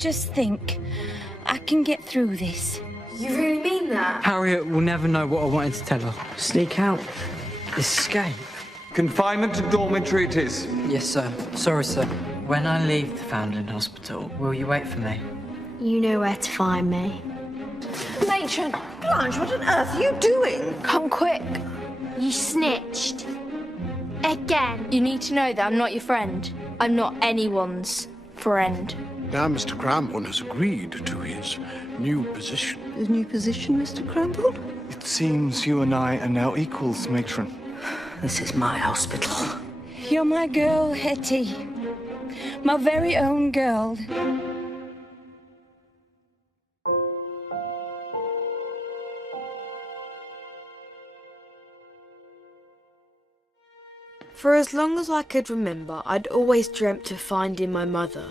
Just think, I can get through this. You really mean that? Harriet will never know what I wanted to tell her. Sneak out. Escape. Confinement to dormitory it is. Yes, sir. Sorry, sir. When I leave the Foundling Hospital, will you wait for me? You know where to find me. Matron! Blanche, what on earth are you doing? Come quick. You snitched. Again. You need to know that I'm not your friend. I'm not anyone's friend. Now Mr. Cramble has agreed to his new position. His new position, Mr. Cramble? It seems you and I are now equals, matron. This is my hospital. You're my girl, Hetty. My very own girl. For as long as I could remember, I'd always dreamt of finding my mother.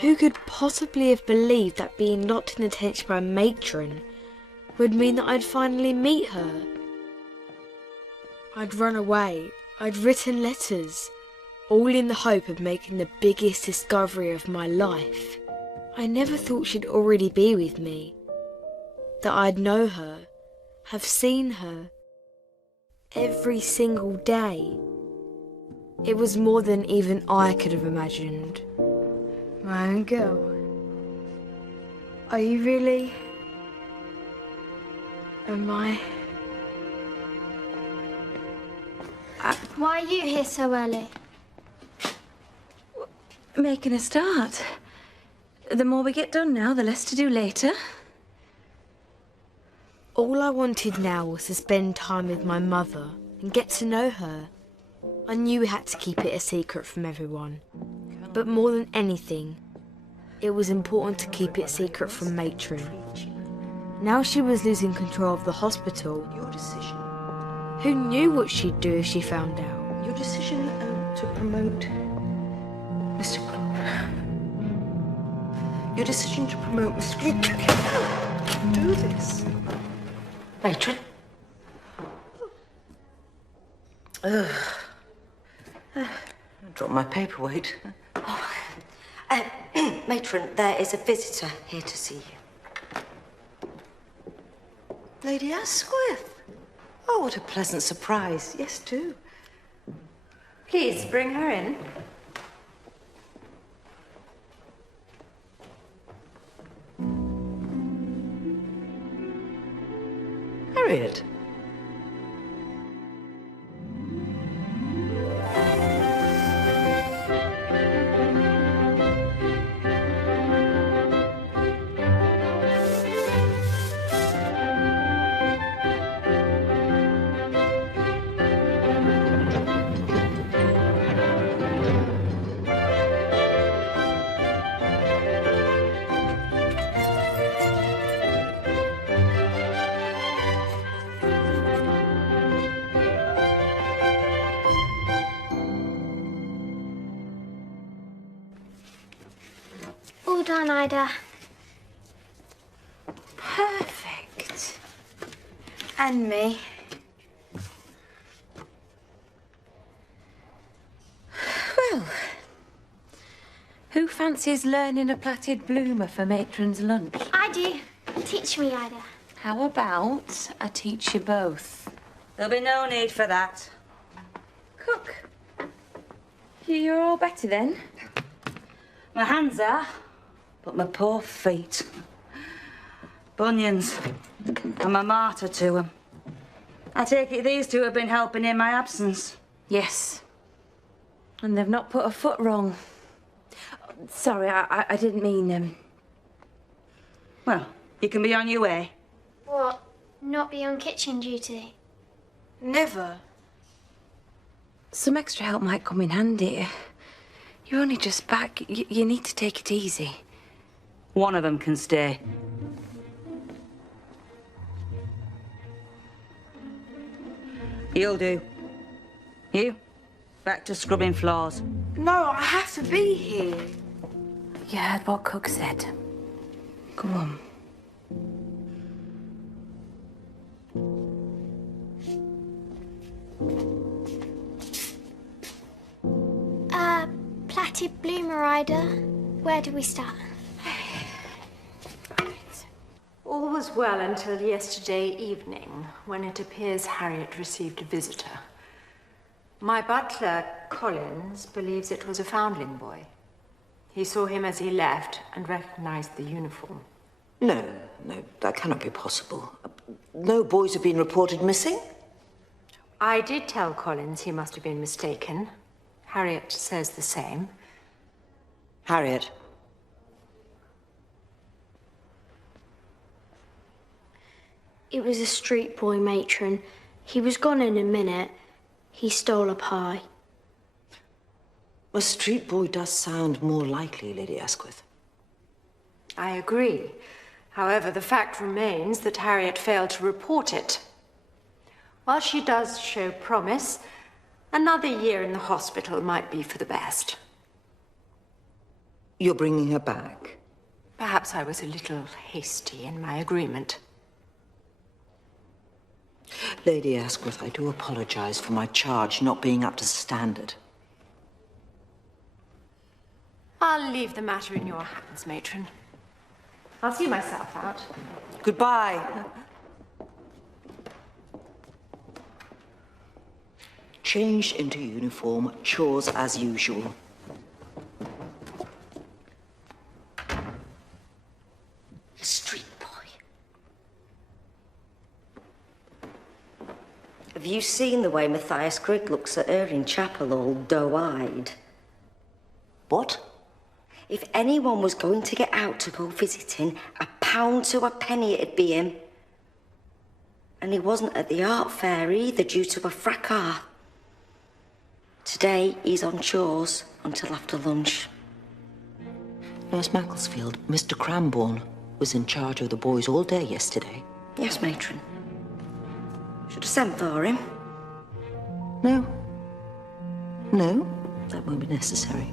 Who could possibly have believed that being locked in detention by a matron would mean that I'd finally meet her? I'd run away, I'd written letters, all in the hope of making the biggest discovery of my life. I never thought she'd already be with me, that I'd know her, have seen her, every single day. It was more than even I could have imagined. My own girl. Are you really? Am I? Why are you here so early? Making a start. The more we get done now, the less to do later. All I wanted now was to spend time with my mother and get to know her. I knew we had to keep it a secret from everyone. But more than anything, it was important to keep it secret from Matron. Now she was losing control of the hospital. Your decision. Who knew what she'd do if she found out? Your decision to promote Mr. Your decision to promote Mr. You can't do this. Matron. I dropped my paperweight. Matron, there is a visitor here to see you. Lady Asquith. Oh, what a pleasant surprise. Yes, do. Please bring her in. Harriet. All done, Ida. Perfect. And me. Well, who fancies learning a plaited bloomer for matron's lunch? I do. Teach me, Ida. How about I teach you both? There'll be no need for that. Cook. You're all better then? My hands are, but my poor feet. Bunions. I'm a martyr to them. I take it these two have been helping in my absence. Yes. And they've not put a foot wrong. Sorry, I didn't mean. Well, you can be on your way. What? Not be on kitchen duty? Never. Some extra help might come in handy. You're only just back. You need to take it easy. One of them can stay. You'll do. You, back to scrubbing floors. No, I have to be here. You heard what Cook said. Go on. Plaited bloomer Ida. Where do we start? All was well until yesterday evening, when it appears Harriet received a visitor. My butler, Collins, believes it was a Foundling boy. He saw him as he left and recognized the uniform. No, that cannot be possible. No boys have been reported missing? I did tell Collins he must have been mistaken. Harriet says the same. Harriet. It was a street boy, matron. He was gone in a minute. He stole a pie. A street boy does sound more likely, Lady Asquith. I agree. However, the fact remains that Harriet failed to report it. While she does show promise, another year in the hospital might be for the best. You're bringing her back? Perhaps I was a little hasty in my agreement. Lady Asquith, I do apologize for my charge not being up to standard. I'll leave the matter in your hands, matron. I'll see myself out. Goodbye. Changed into uniform, chores as usual. Street boy. Have you seen the way Matthias Grigg looks at her in chapel, all doe-eyed? What? If anyone was going to get out to go visiting, £1 to a penny it'd be him. And he wasn't at the art fair either, due to a fracas. Today, he's on chores until after lunch. Nurse Macclesfield, Mr. Cranbourne was in charge of the boys all day yesterday. Yes, matron. Should have sent for him. No. No, that won't be necessary.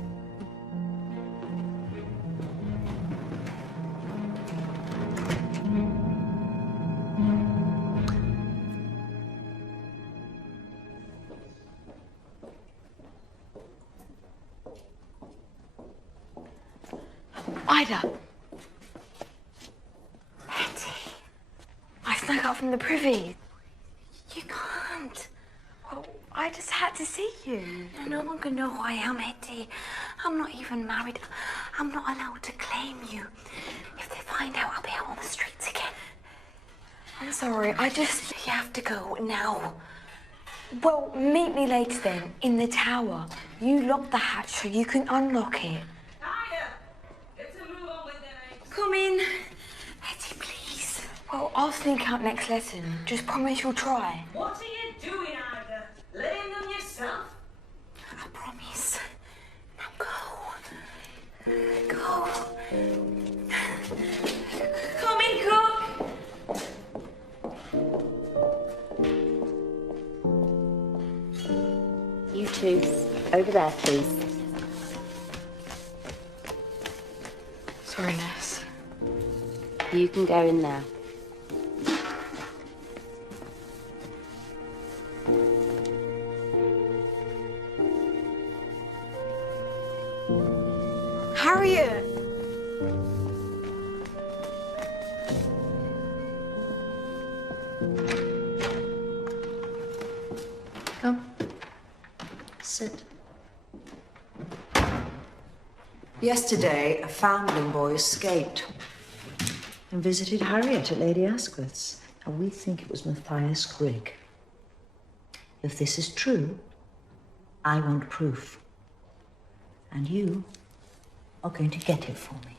Ida! Hetty! I snuck out from the privy. You can't. Well, I just had to see you. No one can know who I am, Hetty. I'm not even married. I'm not allowed to claim you. If they find out, I'll be out on the streets again. I'm sorry, You have to go now. Well, meet me later then, in the tower. You lock the hatch so you can unlock it. Come in. Hetty, please. Well, I'll sneak out next lesson. Just promise you'll try. What are you doing, Ida? Laying them yourself? I promise. Now go. Go. Come in, cook. You two, over there, please. Sorry, nurse. You can go in now. Harriet! Come. Sit. Yesterday, a Foundling boy escaped and visited Harriet at Lady Asquith's, and we think it was Matthias Grigg. If this is true, I want proof. And you are going to get it for me.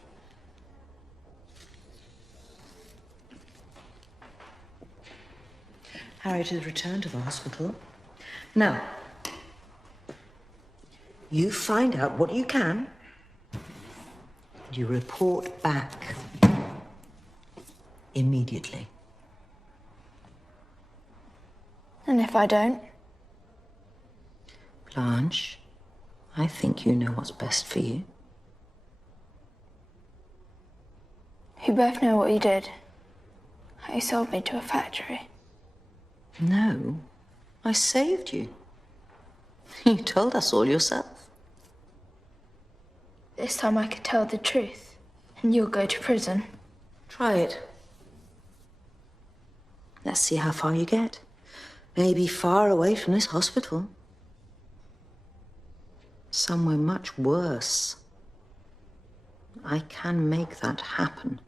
Harriet has returned to the hospital. Now, you find out what you can, and you report back immediately. And if I don't? Blanche, I think you know what's best for you. We both know what you did. How you sold me to a factory. No, I saved you. You told us all yourself. This time I could tell the truth, and you'll go to prison. Try it. Let's see how far you get. Maybe far away from this hospital. Somewhere much worse. I can make that happen.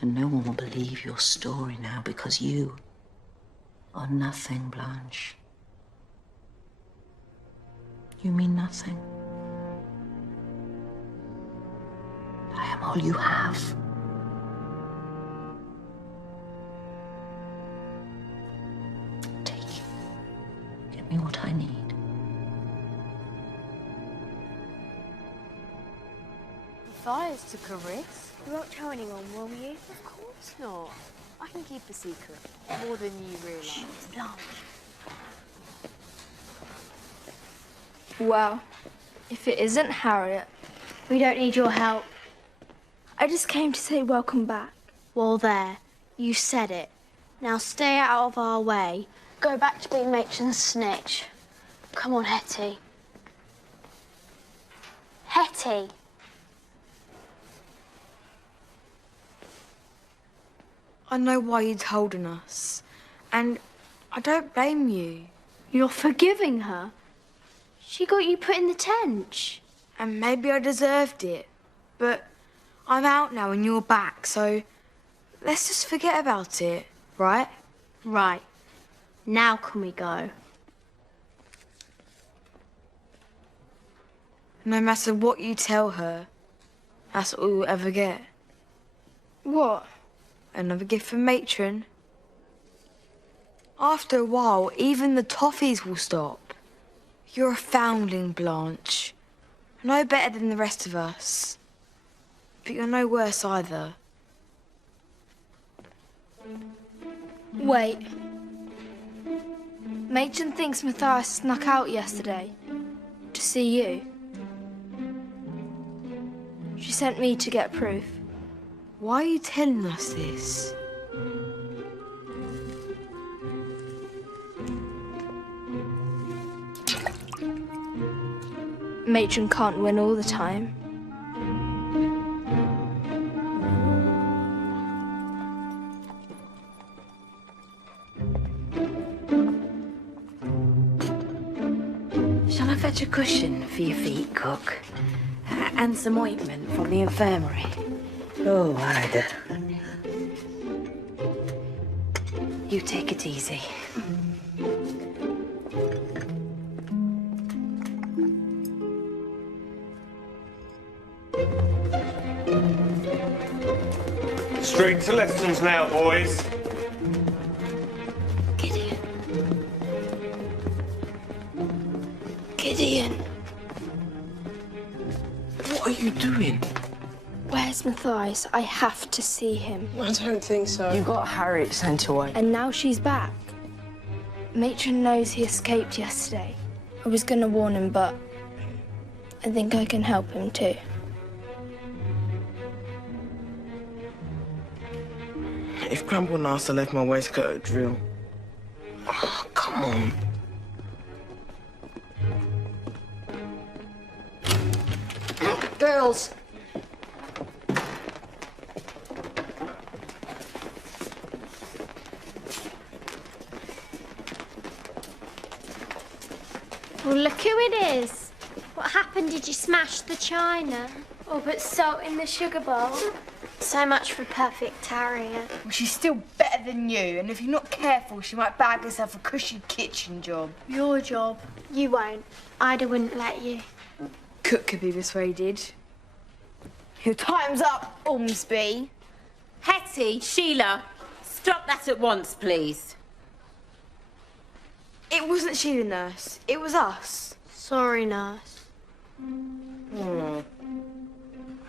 And no one will believe your story now because you are nothing, Blanche. You mean nothing. I am all you have. Take it. Get me what I need. Matthias took a risk. You won't tell anyone, will you? Of course not. I can keep a secret. More than you realise. Blanche. Well, if it isn't Harriet... We don't need your help. I just came to say welcome back. Well, there. You said it. Now stay out of our way. Go back to being matron's snitch. Come on, Hetty. Hetty! I know why you're holding us. And I don't blame you. You're forgiving her? She got you put in the tent. And maybe I deserved it. But I'm out now and you're back, so let's just forget about it, right? Right. Now can we go? No matter what you tell her, that's all you'll ever get. What? Another gift from matron. After a while, even the toffees will stop. You're a foundling, Blanche. No better than the rest of us. But you're no worse either. Wait. Matron thinks Matthias snuck out yesterday to see you. She sent me to get proof. Why are you telling us this? Matron can't win all the time. Shall I fetch a cushion for your feet, cook? And some ointment from the infirmary? Oh, Ida. You take it easy. Straight to lessons now, boys. Gideon. Gideon. What are you doing? Where's Matthias? I have to see him. I don't think so. You got Harriet sent away. And now she's back. Matron knows he escaped yesterday. I was gonna warn him, but I think I can help him too. If Grandpa Nasta left my waistcoat at drill. Oh, come on. Girls. Well, look who it is. What happened? Did you smash the china? Or put salt in the sugar bowl? So much for perfect Harriet. Well, she's still better than you, and if you're not careful, she might bag herself a cushy kitchen job. Your job. You won't. Ida wouldn't let you. Cook could be persuaded. Your time's up, Ormsby. Hetty, Sheila, stop that at once, please. It wasn't Sheila, nurse. It was us. Sorry, nurse.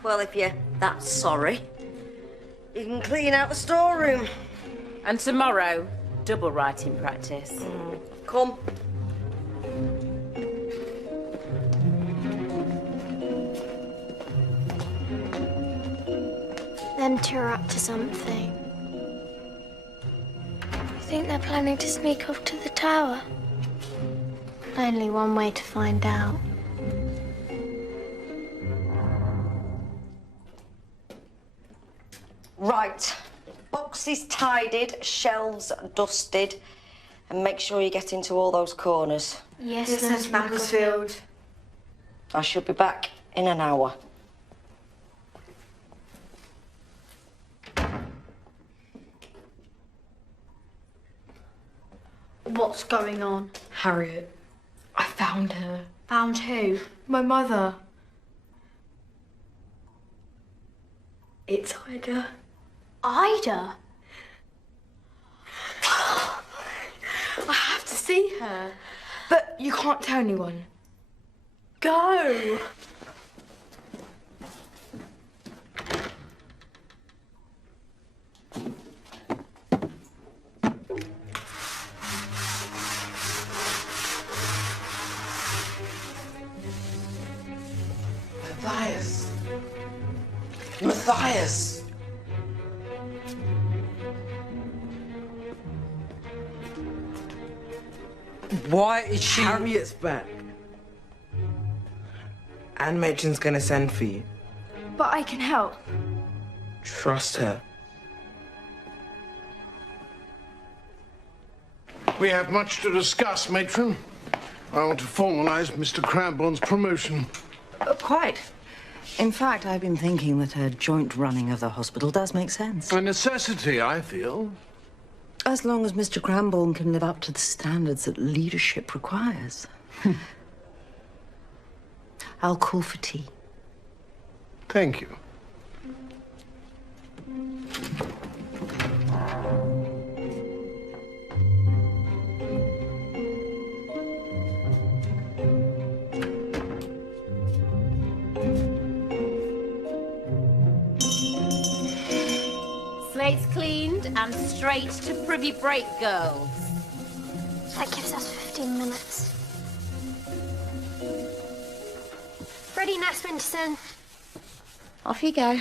Well, if you're that sorry, you can clean out the storeroom. And tomorrow, double writing practice. Come. Them two are up to something. You think they're planning to sneak off to the tower? Only one way to find out. Right. Boxes tidied, shelves dusted, and make sure you get into all those corners. Yes, Miss Macclesfield. I should be back in an hour. What's going on? Harriet, I found her. Found who? My mother. It's Ida. Ida? I have to see her. But you can't tell anyone. Go! Matthias! Matthias! Why is she... Harriet's back. And Matron's gonna send for you. But I can help. Trust her. We have much to discuss, Matron. I want to formalize Mr. Cranbourne's promotion. Quite. In fact, I've been thinking that a joint running of the hospital does make sense. A necessity, I feel. As long as Mr. Cranbourne can live up to the standards that leadership requires. I'll call for tea. Thank you. Slates cleaned and straight to privy break, girls. That gives us 15 minutes. Ready, Nat Swinterson? Off you go.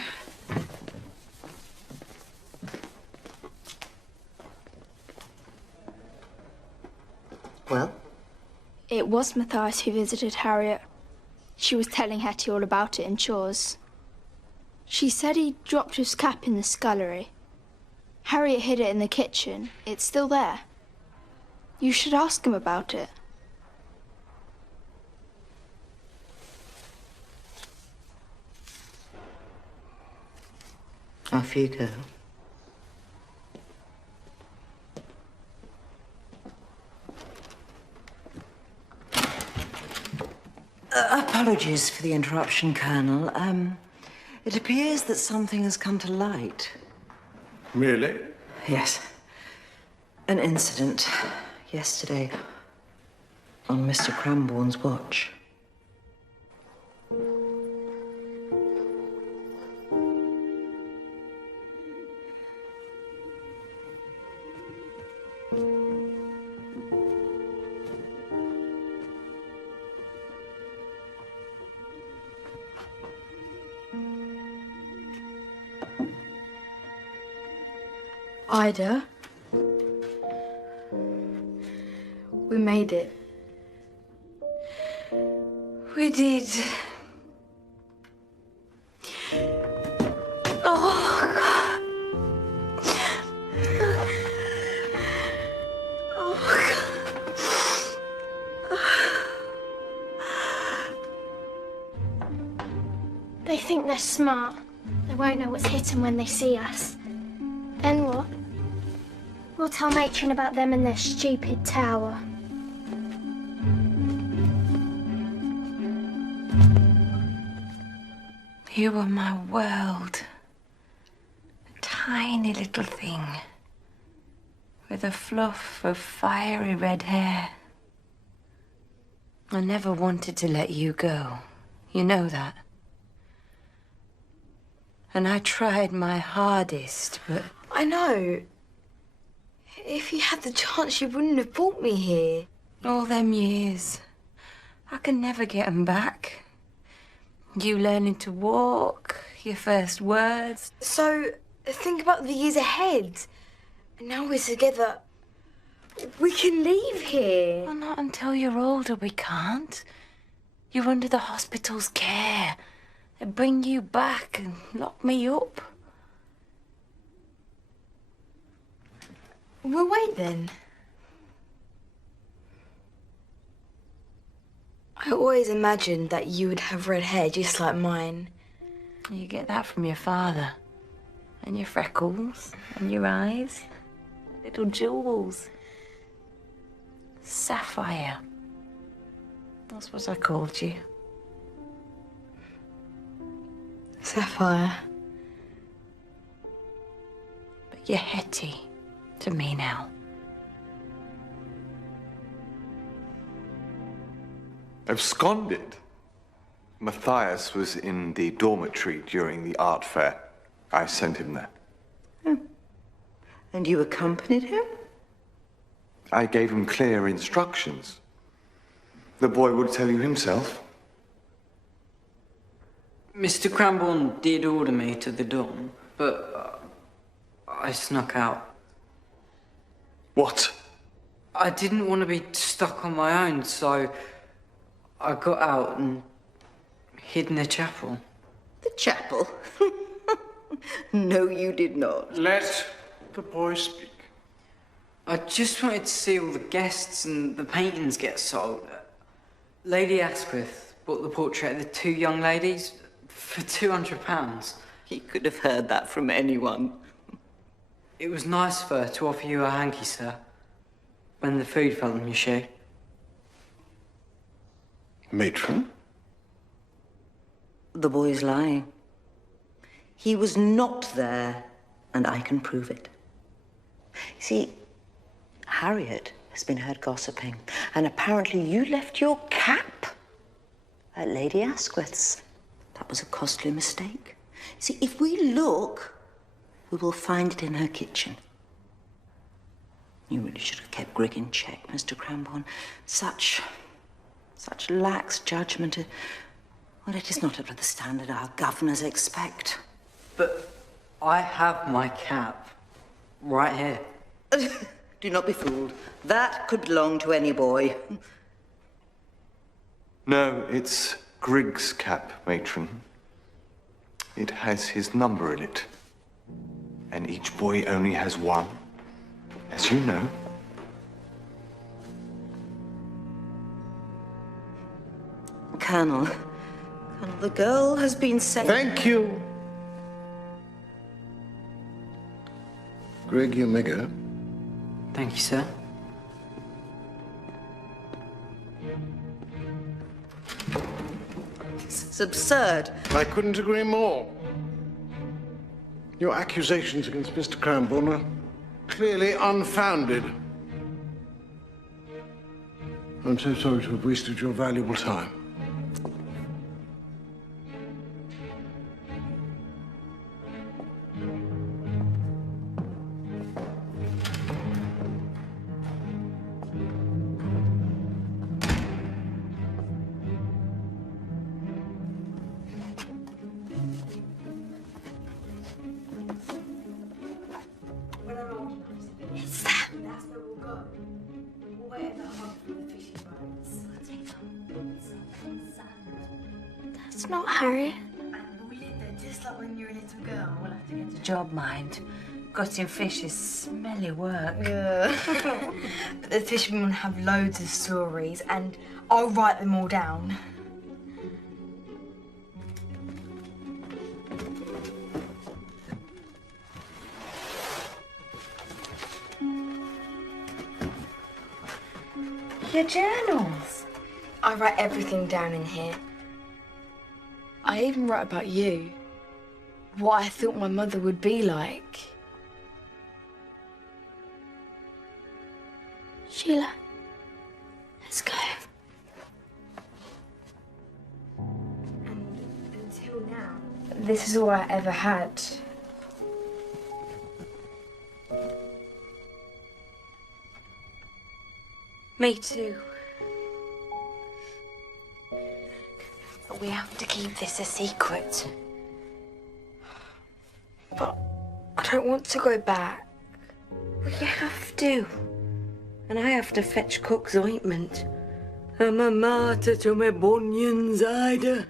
Well? It was Matthias who visited Harriet. She was telling Hetty all about it in chores. She said he dropped his cap in the scullery. Harriet hid it in the kitchen. It's still there. You should ask him about it. Off you go. Apologies for the interruption, Colonel. It appears that something has come to light. Really? Yes. An incident yesterday on Mr. Cranbourne's watch. Ida, we made it. We did. Oh, God. Oh, God. They think they're smart. They won't know what's hit them when they see us. Then what? We'll tell Matron about them and their stupid tower. You were my world. A tiny little thing with a fluff of fiery red hair. I never wanted to let you go. You know that. And I tried my hardest, but... I know. If you had the chance, you wouldn't have brought me here. All them years. I can never get 'em back. You learning to walk, your first words. So, think about the years ahead. And now we're together. We can leave here. Well, not until you're older, we can't. You're under the hospital's care. They bring you back and lock me up. We'll wait then. I always imagined that you would have red hair just like mine. You get that from your father. And your freckles, and your eyes. Little jewels. Sapphire. That's what I called you. Sapphire. But you're Hetty to me now. Absconded? Matthias was in the dormitory during the art fair. I sent him there. Oh. And you accompanied him? I gave him clear instructions. The boy would tell you himself. Mr. Cranbourne did order me to the dorm, but I snuck out. What? I didn't want to be stuck on my own, so I got out and hid in the chapel. The chapel? No, you did not. Let the boy speak. I just wanted to see all the guests and the paintings get sold. Lady Asquith bought the portrait of the two young ladies for £200. He could have heard that from anyone. It was nice of her to offer you a hanky, sir, when the food fell on your shoe. Matron? The boy's lying. He was not there, and I can prove it. See, Harriet has been heard gossiping, and apparently you left your cap at Lady Asquith's. That was a costly mistake. See, if we look, we will find it in her kitchen. You really should have kept Grigg in check, Mr. Cranbourne. Such lax judgment. Well, it is not up to the standard our governors expect. But I have my cap right here. Do not be fooled. That could belong to any boy. No, it's Grigg's cap, matron. It has his number in it. And each boy only has one, as you know. Colonel, the girl has been sent... Thank you. Grigg, you may go. Thank you, sir. It's absurd. I couldn't agree more. Your accusations against Mr. Cranbourne are clearly unfounded. I'm so sorry to have wasted your valuable time. That's not Harriet. Just like when you're a little girl, we'll have to get The job, mind. Gutting fish is smelly work. Yeah. But the fishermen have loads of stories, and I'll write them all down. Your journals. I write everything down in here. I even write about you. What I thought my mother would be like. Sheila, let's go. And until now, this is all I ever had. Me too. But we have to keep this a secret. But I don't want to go back. Well, you have to. And I have to fetch cook's ointment. I'm a martyr to my bunions, Ida.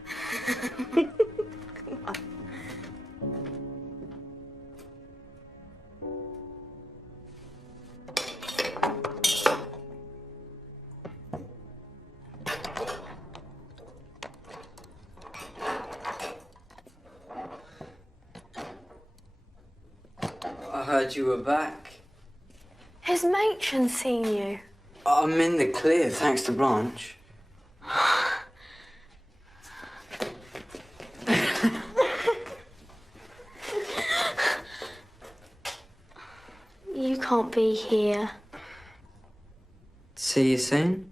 heard you were back. Has matron seen you? I'm in the clear, thanks to Blanche. You can't be here. See you soon.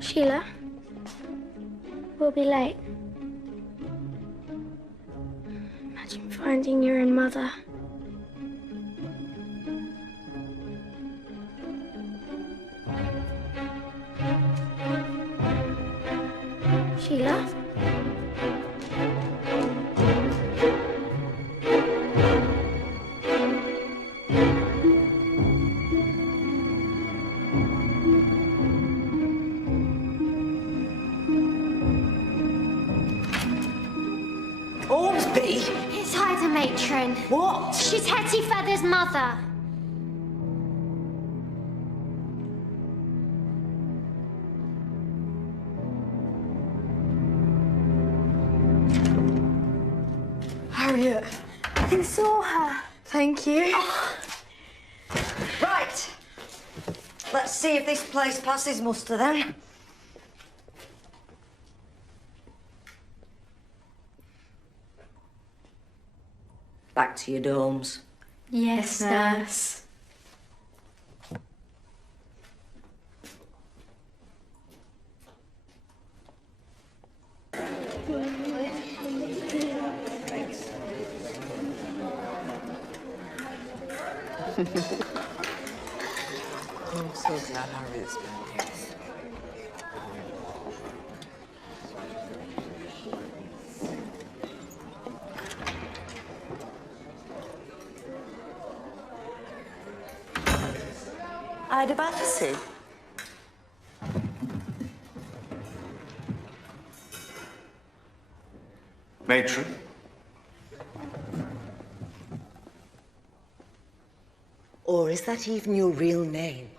Sheila, we'll be late. Imagine finding your own mother. Sheila? It's Ida, matron. What? She's Hetty Feather's mother. Harriet. You saw her. Thank you. Oh. Right. Let's see if this place passes muster then. Back to your dorms. Yes, nurse. I'm so glad Harriet's been here. Ida Battersea. Matron? Or is that even your real name?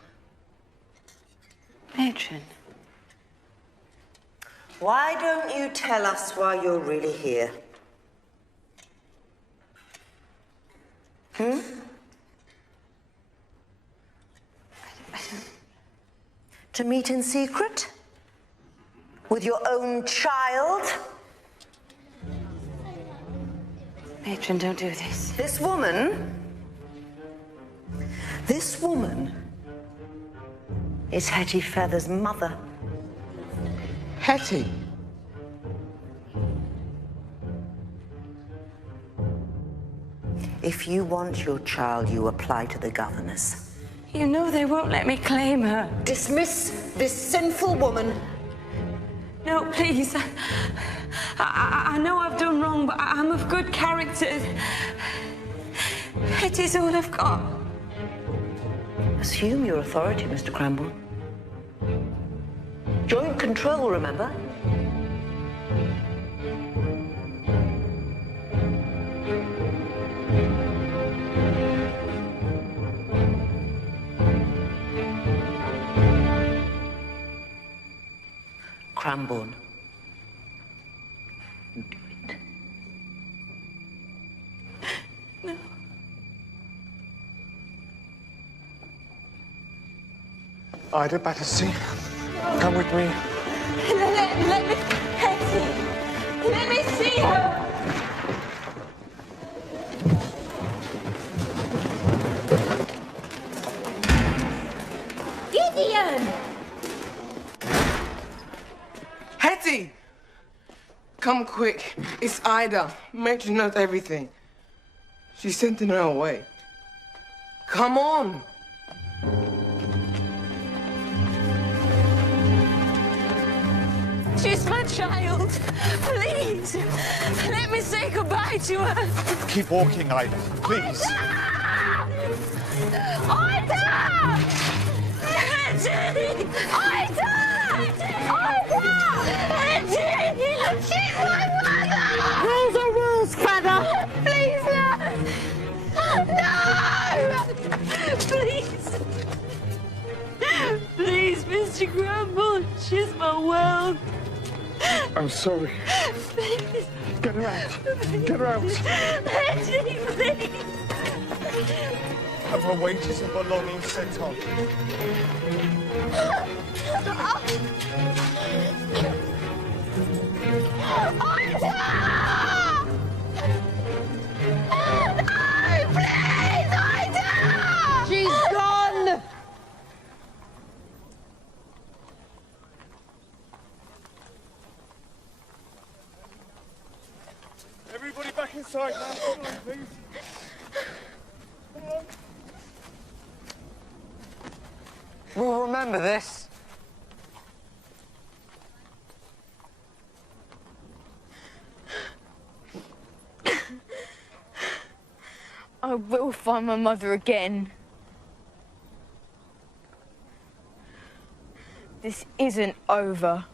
Matron. Why don't you tell us why you're really here? To meet in secret? With your own child? Matron, don't do this. This woman is Hetty Feather's mother. Hetty. If you want your child, you apply to the governors. You know they won't let me claim her. Dismiss this sinful woman. No, please. I know I've done wrong, but I'm of good character. It is all I've got. Assume your authority, Mr. Cranbourne. Joint control, remember? Cranbourne. Do it. No. Ida Battersea, come with me. Let me, Hetty. Let me see her. Gideon! Hetty! Come quick. It's Ida. Matron knows everything. She sent her away. Come on. She's my child. Please, let me say goodbye to her. Keep walking, Ida, please. Ida! Hetty! Ida! Ida! Hetty! She's my mother! Rules are rules, Feather. Please, no! Please! Please, Mr. Grandma, she's my world. I'm sorry. Please. Get her out. Get her out. Hetty, please. Have her wages and belongings sent on. She's gone! Everybody back inside now, please. We'll remember this. I will find my mother again. This isn't over.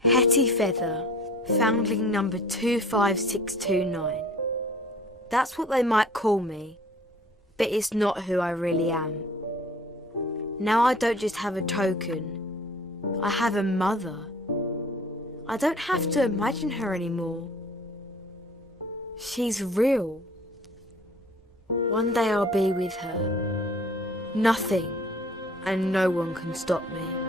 Hetty Feather, Foundling number 25629. That's what they might call me, but it's not who I really am. Now I don't just have a token, I have a mother. I don't have to imagine her anymore. She's real. One day I'll be with her. Nothing and no one can stop me.